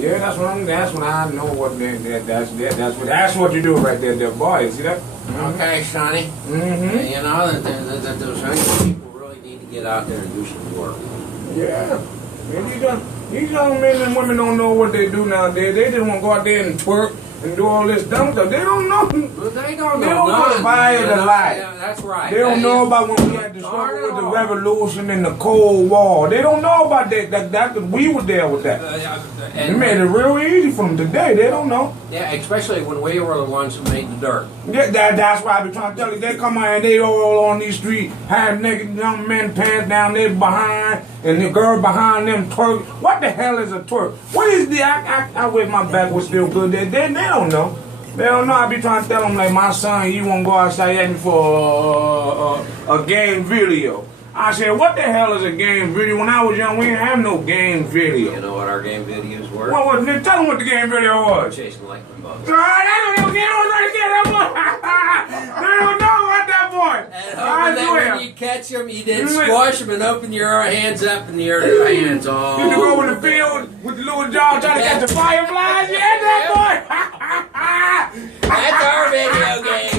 Yeah, that's when I know what that's what you do right there, boy. You see that? Okay, Sonny. Mm-hmm. You know that those young people really need to get out there and do some work. Yeah. Man, these young men and women don't know what they do nowadays. They just want to go out there and twerk and do all this dumb stuff. They don't know. Well, they don't know. They don't know the value of the life. Yeah, that's right. They don't know about when we had the struggle with the revolution and the Cold War. They don't know about that we were there with that. It made it real easy for them today. They don't know. Yeah, especially when we were the ones who made the dirt. Yeah, that's why I be trying to tell you. They come out and they all on these streets, have naked young men pants down there behind, and the girl behind them twerk. What the hell is a twerk? What is the? I wish my back was still good. They don't know. They don't know. I be trying to tell them like, my son, you won't go outside asking for a game video. I said, what the hell is a game video? When I was young, we didn't have no game video. You know what our game videos were? Well, tell them what the game video was. Chasing lightning bugs. They don't know what that boy. And then when you catch them, you didn't squash them and open your hands up in the air to the hands. Oh. You go in the field with the little jaw trying to catch the fireflies. Yeah, that boy. That's our video game.